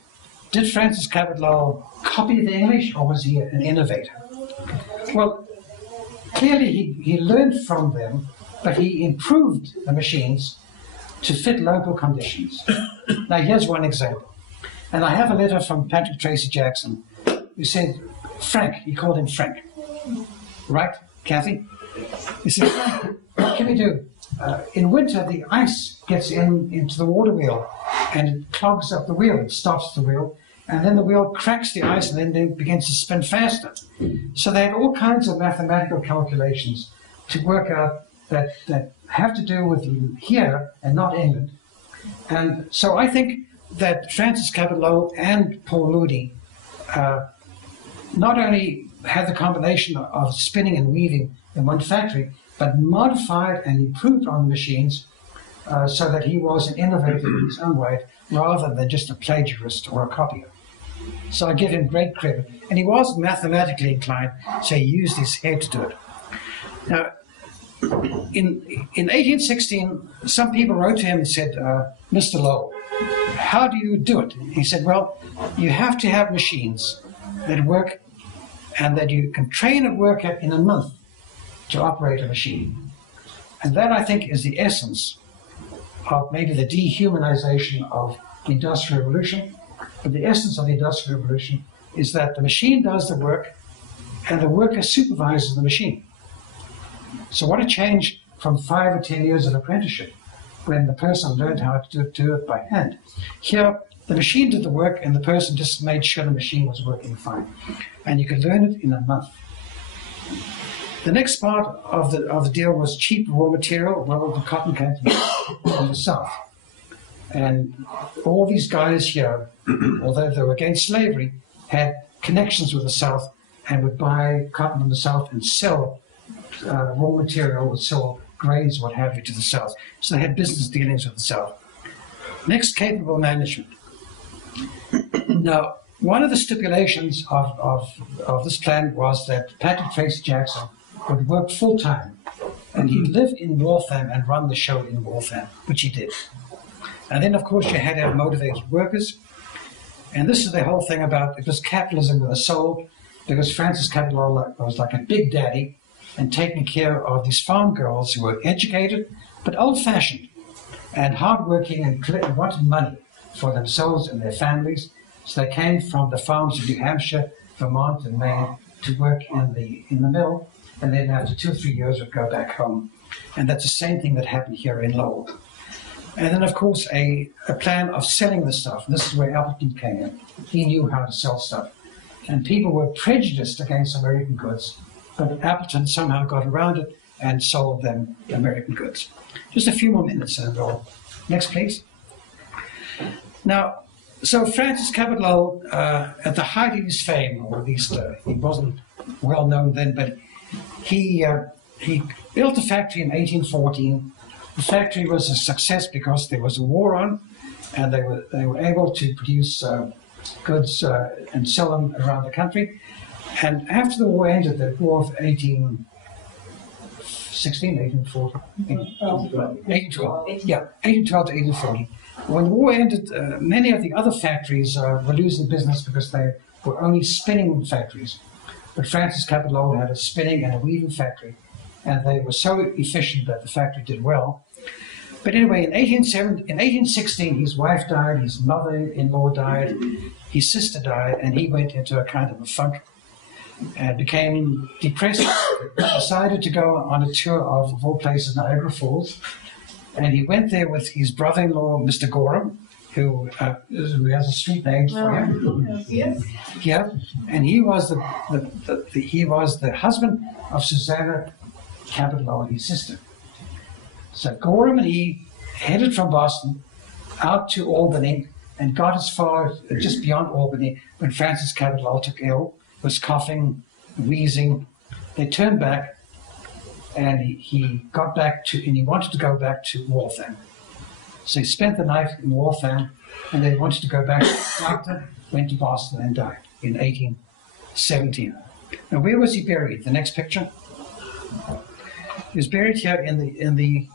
Did Francis Cabot Lowell copy the English, or was he an innovator? Well, clearly he learned from them, but he improved the machines to fit local conditions. Now, here's one example. And I have a letter from Patrick Tracy Jackson, who said, Frank, he called him Frank. Right, Kathy? He said, Frank, what can we do? In winter, the ice gets into the water wheel, and it clogs up the wheel, it stops the wheel, and then the wheel cracks the ice, and then it begins to spin faster. So they had all kinds of mathematical calculations to work out that have to do with here and not England. And so I think that Francis Cabot Lowell and Paul Moody not only had the combination of spinning and weaving in one factory, but modified and improved on the machines so that he was an innovator in his own way, rather than just a plagiarist or a copier. So I give him great credit. And he was mathematically inclined, so he used his head to do it. Now, in 1816, some people wrote to him and said, Mr. Lowell, how do you do it? He said, well, you have to have machines that work, and that you can train a worker in a month to operate a machine. And that, I think, is the essence of maybe the dehumanization of the Industrial Revolution. But the essence of the Industrial Revolution is that the machine does the work, and the worker supervises the machine. So what a change from 5 or 10 years of apprenticeship, when the person learned how to do it by hand. Here, the machine did the work, and the person just made sure the machine was working fine. And you could learn it in a month. The next part of the deal was cheap raw material. Well, the cotton came from the south. And all these guys here, although they were against slavery, had connections with the south and would buy cotton from the south and sell raw material, would sell grains, what have you, to the south. So they had business dealings with the south. Next, capable management. Now, one of the stipulations of this plan was that Patrick Tracy Jackson would work full-time, and he'd live in Waltham and run the show in Waltham, which he did. And then, of course, you had to have motivated workers. And this is the whole thing about, it was capitalism with a soul, because Francis Cabot Lowell was like a big daddy and taking care of these farm girls who were educated, but old-fashioned and hardworking, and wanted money for themselves and their families. So they came from the farms in New Hampshire, Vermont, and Maine to work in the mill, and then after 2 or 3 years would go back home. And that's the same thing that happened here in Lowell. And then, of course, a plan of selling the stuff. And this is where Appleton came in. He knew how to sell stuff. And people were prejudiced against American goods, but Appleton somehow got around it and sold them American goods. Just a few more minutes, and next, please. Now, so Francis Cabot Lowell, at the height of his fame, or at least he wasn't well known then, but he built a factory in 1814. The factory was a success because there was a war on, and they were able to produce goods and sell them around the country. And after the war ended, the war of 1816, 1812 to 1840. When the war ended, many of the other factories were losing business because they were only spinning factories. But Francis Cabot Lowell had a spinning and a weaving factory, and they were so efficient that the factory did well. But anyway, in 1816, his wife died, his mother-in-law died, his sister died, and he went into a kind of a funk and became depressed, decided to go on a tour of all places, Niagara Falls. And he went there with his brother-in-law, Mr. Gorham, who has a street named for him. Yes. Yeah, and he was he was the husband of Susanna Cabot Lowell, his sister. So Gorham and he headed from Boston out to Albany and got as far just beyond Albany when Francis Cabot Lowell took ill, was coughing, wheezing. They turned back. And he got back to, and he wanted to go back to Waltham. So he spent the night in Waltham, and then wanted to go back after, went to Boston and died in 1817. Now, where was he buried? The next picture. He was buried here in the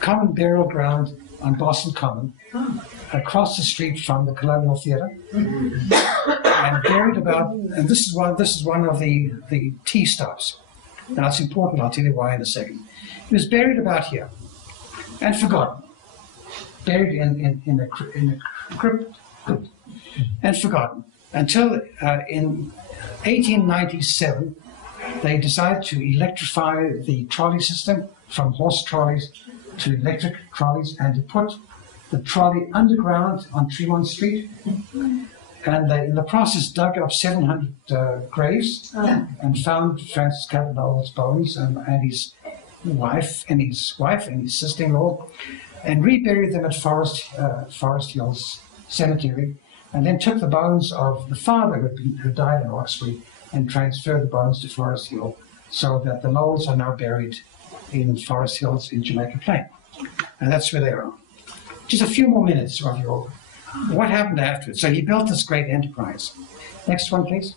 common burial ground on Boston Common, across the street from the Colonial Theatre, and buried about. And this is one of the tea stops. Now, it's important, I'll tell you why in a second. He was buried about here and forgotten. Buried in a crypt and forgotten. Until in 1897, they decided to electrify the trolley system from horse trolleys to electric trolleys and to put the trolley underground on Tremont Street. And they, in the process, dug up 700 graves and found Francis Cabot Lowell's bones and his wife and his sister-in-law, and reburied them at Forest Hills Cemetery, and then took the bones of the father who died in Oxford and transferred the bones to Forest Hill, so that the Lowells are now buried in Forest Hills in Jamaica Plain, and that's where they are. Just a few more minutes of your. What happened afterwards? So he built this great enterprise. Next one, please.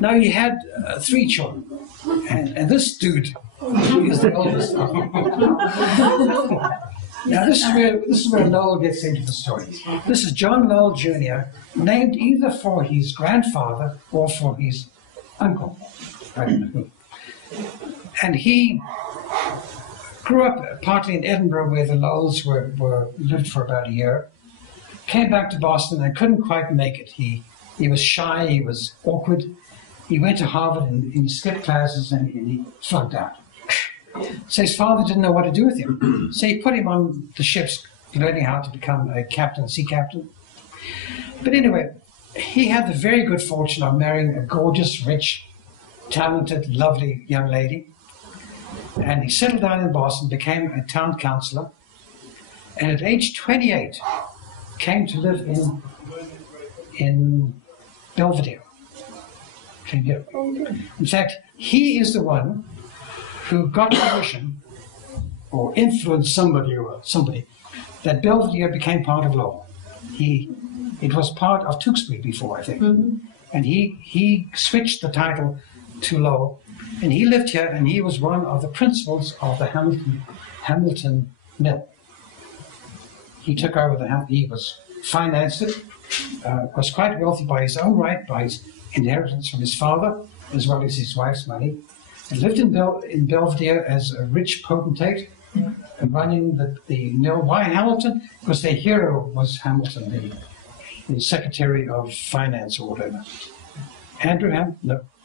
Now he had 3 children, and this dude is the oldest. Now this is where Lowell gets into the story. This is John Lowell Jr., named either for his grandfather or for his uncle. I don't know who. And he grew up partly in Edinburgh, where the Lowells lived for about a year. Came back to Boston and couldn't quite make it. He was shy, he was awkward. He went to Harvard and he skipped classes and he flunked out. So his father didn't know what to do with him. So he put him on the ships, learning how to become a captain, sea captain. But anyway, he had the very good fortune of marrying a gorgeous, rich, talented, lovely young lady. And he settled down in Boston, became a town councillor, and at age 28 came to live in Belvedere. Came here. In fact, he is the one who got permission or influenced somebody that Belvedere became part of Lowell. It was part of Tewkesbury before, I think. And he switched the title to Lowell. And he lived here, and he was one of the principals of the Hamilton Mill. He took over he financed it, was quite wealthy by his own right, by his inheritance from his father, as well as his wife's money, and lived in Belvedere as a rich potentate, and running the mill. Why Hamilton? Because their hero was Hamilton, the Secretary of Finance or whatever.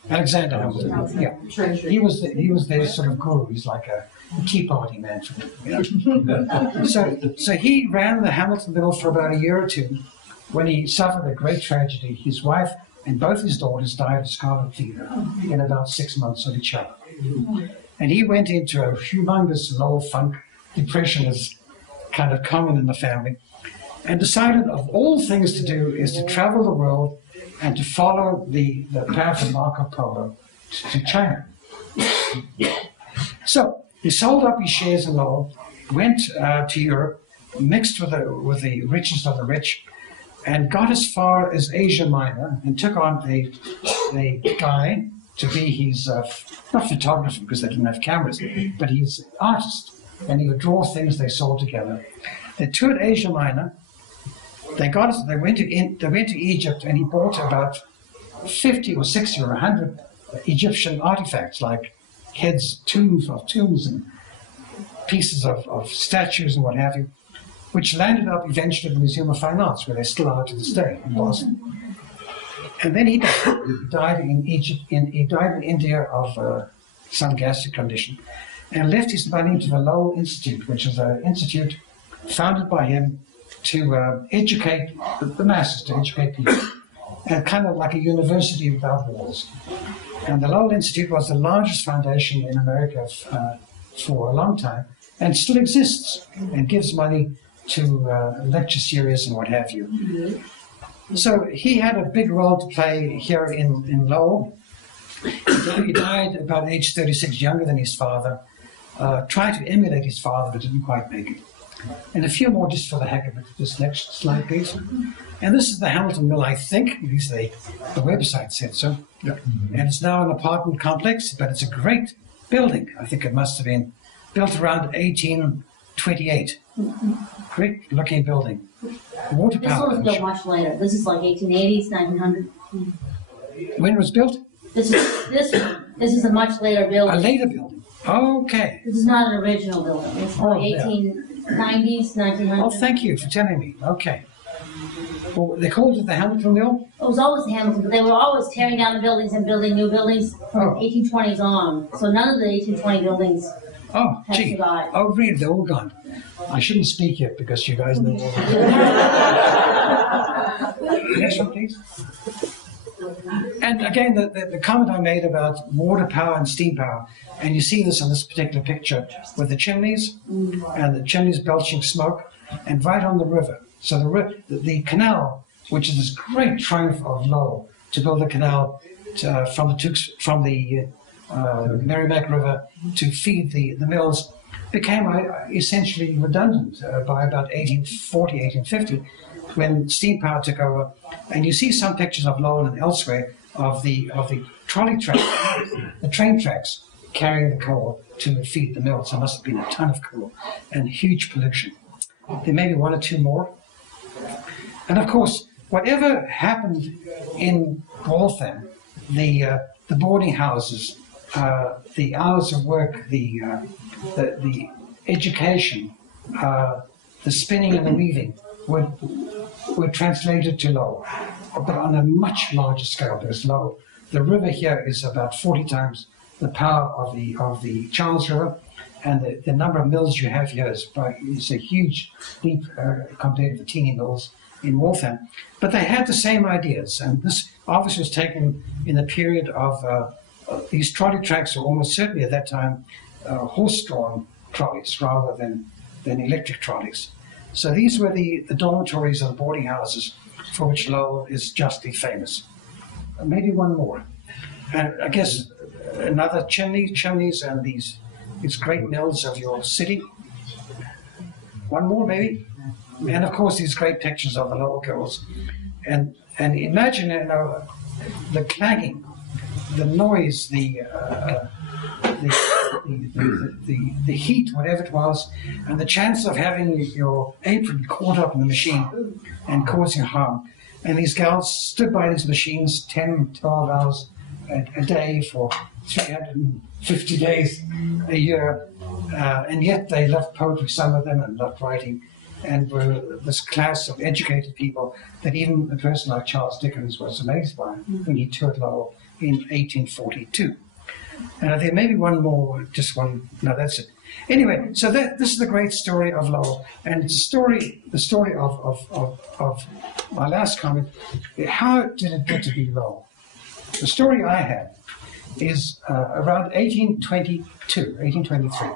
Alexander Hamilton. Yeah, he was their sort of guru. He's like a Tea Party man for them, you know? So he ran the Hamilton Mill for about a year or two, when he suffered a great tragedy. His wife and both his daughters died of scarlet fever in about 6 months of each other, and he went into a humongous Lowell funk. Depression is kind of common in the family, and decided of all things to do is to travel the world and to follow the path of Marco Polo to China. So he sold up his shares in Lowell, went to Europe, mixed with the richest of the rich, and got as far as Asia Minor and took on a guy to be his, not photographer because they didn't have cameras, but he's artist. And he would draw things they sold together. They toured Asia Minor. They went to Egypt, and he bought about 50 or 60 or 100 Egyptian artifacts, like heads, tombs and pieces of statues and what have you, which landed up eventually at the Museum of Fine Arts, where they still are to this day in Boston. And then he died in Egypt. He died in India of some gastric condition, and left his money to the Lowell Institute, which is an institute founded by him to educate the masses, to educate people, and kind of like a university without walls. And the Lowell Institute was the largest foundation in America for a long time, and still exists, and gives money to lecture series and what have you. So he had a big role to play here in Lowell. He died about age 36, younger than his father. Tried to emulate his father, but didn't quite make it. And a few more just for the heck of it. This next slide, please. And this is the Hamilton Mill, I think. At least the website said so. Yep. And it's now an apartment complex, but it's a great building. I think it must have been built around 1828. Great looking building. Water power. This one was built much later. This is like 1880s, 1900. When it was built? This is a much later building. A later building. Okay. This is not an original building. It's like 1890s, 1900s. Oh, thank you for telling me. Okay. Well, they called it the Hamilton Mill? It was always the Hamilton, but they were always tearing down the buildings and building new buildings from 1820s on. So none of the 1820 buildings have survived. Oh, really? They're all gone. I shouldn't speak yet because you guys know all of it. Next one, please. And again, the comment I made about water power and steam power, and you see this in this particular picture with the chimneys, and the chimneys belching smoke, and right on the river. So the canal, which is this great triumph of Lowell, to build a canal from the Merrimack River to feed the mills, became essentially redundant by about 1840, 1850, when steam power took over. And you see some pictures of Lowell and elsewhere of the trolley tracks, the train tracks carrying the coal to feed the mills. There must have been a ton of coal and huge pollution. There may be one or two more. And of course, whatever happened in Waltham, the boarding houses, the hours of work, the education, the spinning and the weaving were translated to Lowell, but on a much larger scale. Because Lowell, the river here is about 40 times the power of the Charles River, and the number of mills you have here is a huge leap compared to the teeny mills in Waltham. But they had the same ideas, and this obviously was taken in the period of these trolley tracks were almost certainly at that time horse-drawn trolleys rather than electric trolleys. So these were the dormitories and boarding houses for which Lowell is justly famous. Maybe one more. And I guess another chimneys and these great mills of your city. One more maybe. And of course these great pictures of the Lowell girls. And imagine the clanging, the noise, the heat, whatever it was, and the chance of having your apron caught up in the machine and causing harm. And these gals stood by these machines 10, 12 hours a day for 350 days a year, and yet they loved poetry, some of them, and loved writing, and were this class of educated people that even a person like Charles Dickens was amazed by when he toured Lowell in 1842. And there may be one more, just one, no, that's it. Anyway, so this is the great story of Lowell, and it's the story of my last comment. How did it get to be Lowell? The story I have is around 1823,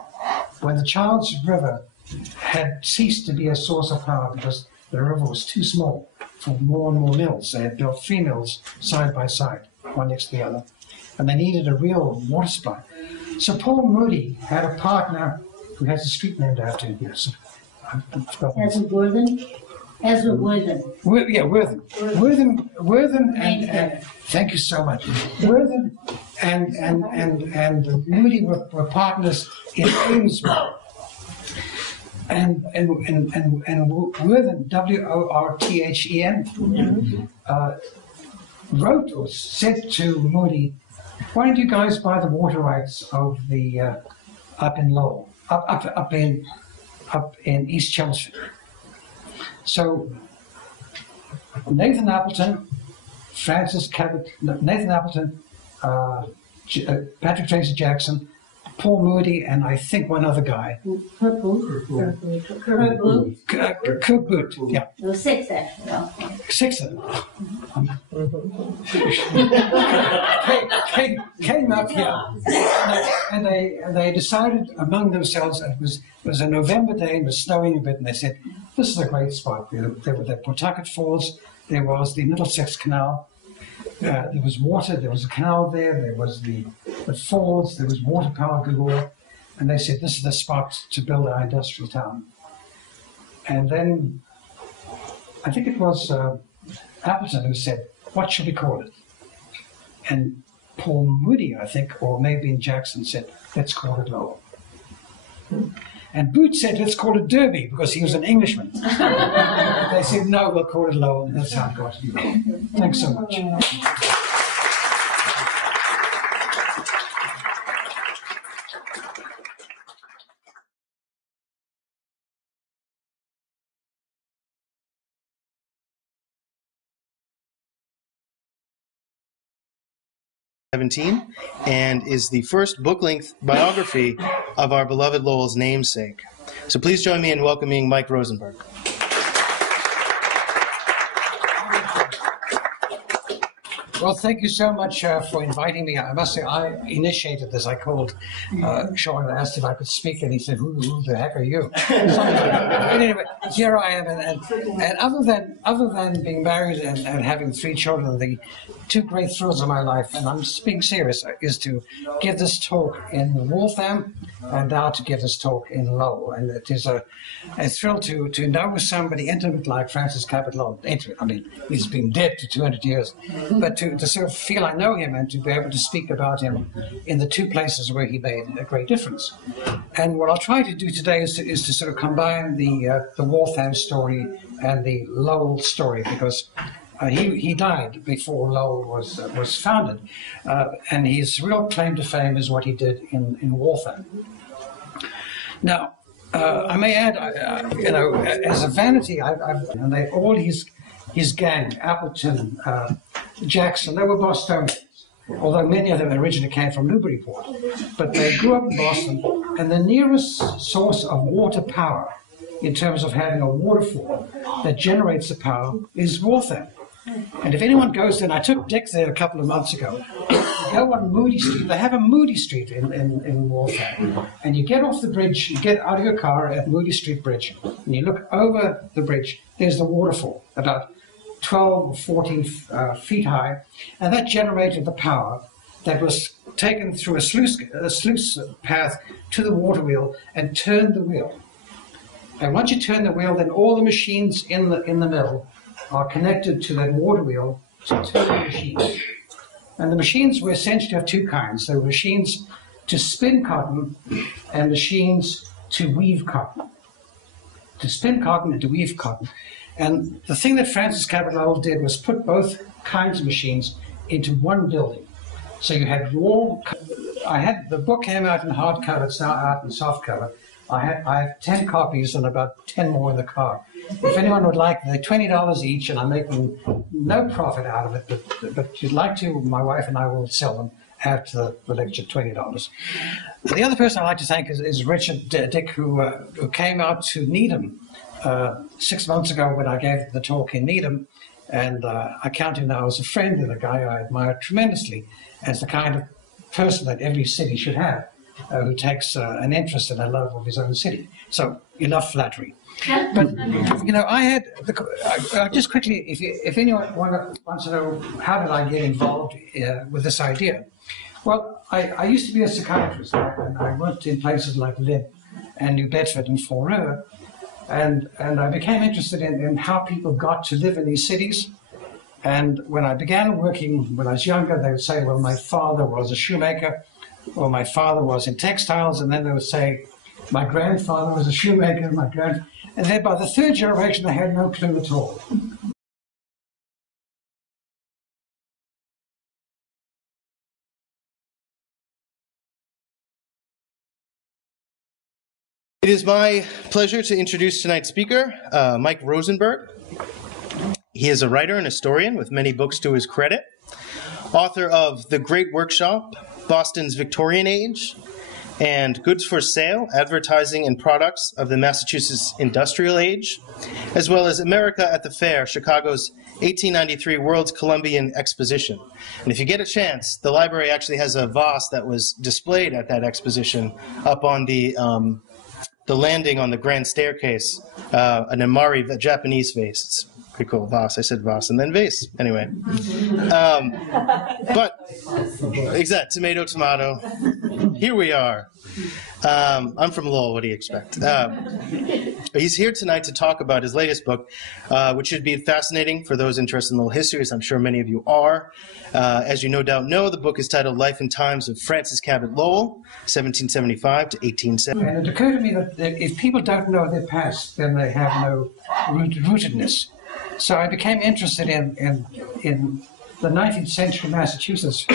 when the Charles River had ceased to be a source of power because the river was too small for more and more mills. They had built 3 mills side by side, one next to the other, and they needed a real water supply. So Paul Moody had a partner who has a street named after him here. So Ezra Worthen? Ezra Worthen. Yeah, Worthen, and thank you so much. Worthen and Moody were partners in Amesbury. And Worthen, W-O-R-T-H-E-N, wrote or said to Moody, "Why don't you guys buy the water rights of the up in Lowell, up in East Chelmsford?" So Nathan Appleton, Patrick Tracy Jackson, Paul Moody, and I think one other guy. Kirk Booth. Kirk Booth, yeah. There were 6 actually. 6 of them. Came up here, and they decided among themselves, it was a November day and it was snowing a bit, and they said, "This is a great spot." There were the Pawtucket Falls, there was the Middlesex Canal, there was water, there was a canal there was the falls, there was water power galore, and they said, "This is the spot to build our industrial town." And then, I think it was Appleton who said, "What should we call it?" And Paul Moody, I think, or maybe Jackson said, "Let's call it Lowell." And Booth said, "Let's call it Derby," because he was an Englishman. They said, "No, we'll call it Lowell," and that's how it got to be Lowell. Thanks so much. 17, and is the first book-length biography of our beloved Lowell's namesake. So please join me in welcoming Mike Rosenberg. Well, thank you so much for inviting me. I must say, I initiated this. I called Sean and asked if I could speak, and he said, who the heck are you? But anyway, here I am, and other than being married and having 3 children, the 2 great thrills of my life, and I'm being serious, is to give this talk in Waltham, and now to give this talk in Lowell. And it is a thrill to know somebody intimate like Francis Cabot Lowell. Intimate, I mean, he's been dead for 200 years, but to sort of feel I know him and to be able to speak about him in the 2 places where he made a great difference. And what I'll try to do today is to sort of combine the Waltham story and the Lowell story, because he died before Lowell was founded, and his real claim to fame is what he did in Waltham. Now, I may add, as a vanity, and all his gang, Appleton, Jackson, they were Bostonians, although many of them originally came from Newburyport. But they grew up in Boston, and the nearest source of water power, in terms of having a waterfall that generates the power, is Waltham. And if anyone goes there, and I took Dick there a couple of months ago, go on Moody Street. They have a Moody Street in Waltham. And you get off the bridge, you get out of your car at Moody Street Bridge, and you look over the bridge, there's the waterfall, about 12 or 14 feet high, and that generated the power that was taken through a sluice path to the water wheel and turned the wheel. And once you turn the wheel, then all the machines in the mill are connected to that water wheel to turn the machines. And the machines were essentially of 2 kinds. There were machines to spin cotton and machines to weave cotton. To spin cotton and to weave cotton. And the thing that Francis Cabot Lowell did was put both kinds of machines into one building. So you had the book came out in hardcover, it's now out in softcover. I have 10 copies and about 10 more in the car. If anyone would like, they're $20 each, and I'm making no profit out of it, but if you'd like to, my wife and I will sell them after the lecture, $20. The other person I'd like to thank is Richard Dick, who came out to Needham 6 months ago when I gave the talk in Needham, and I count him now as a friend and a guy I admire tremendously as the kind of person that every city should have. who takes an interest in a love of his own city. So enough flattery. But you know, just quickly, if anyone wants to know how did I get involved with this idea, well, I used to be a psychiatrist, and I worked in places like Lymm and New Bedford and Fall River, and I became interested in how people got to live in these cities. And when I began working, when I was younger, they would say, well, my father was a shoemaker, or my father was in textiles, and then they would say, my grandfather was a shoemaker, and then by the third generation, they had no clue at all. It is my pleasure to introduce tonight's speaker, Mike Rosenberg. He is a writer and historian with many books to his credit, author of The Great Workshop, Boston's Victorian Age, and Goods for Sale, Advertising and Products of the Massachusetts Industrial Age, as well as America at the Fair, Chicago's 1893 World's Columbian Exposition. And if you get a chance, the library actually has a vase that was displayed at that exposition up on the landing on the grand staircase, an Imari, a Japanese vase. It's pretty cool. Vase. I said vase and then vase. Anyway. But, exact. Tomato, tomato. Here we are. I'm from Lowell. What do you expect? He's here tonight to talk about his latest book, which should be fascinating for those interested in Lowell history, as I'm sure many of you are. As you no doubt know, the book is titled Life and Times of Francis Cabot Lowell, 1775 to 1870. And it occurred to me that if people don't know their past, then they have no rootedness. So I became interested in the 19th century Massachusetts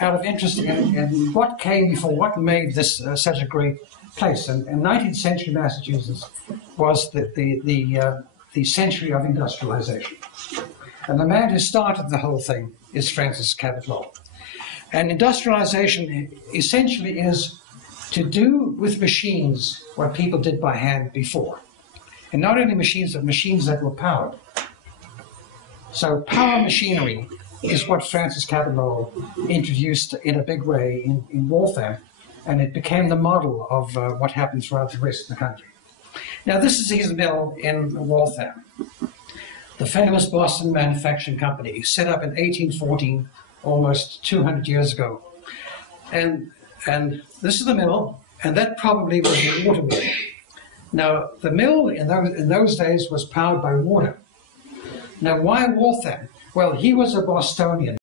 out of interest in what came before, what made this such a great place. And 19th century Massachusetts was the century of industrialization. And the man who started the whole thing is Francis Cabot Lowell. And industrialization essentially is to do with machines what people did by hand before. And not only machines, but machines that were powered. So power machinery is what Francis Cabot Lowell introduced in a big way in Waltham, and it became the model of what happened throughout the rest of the country. Now this is his mill in Waltham, the famous Boston Manufacturing Company, set up in 1814, almost 200 years ago. And this is the mill, and that probably was the water mill. Now the mill in those days was powered by water. Now why Waltham? Well, he was a Bostonian.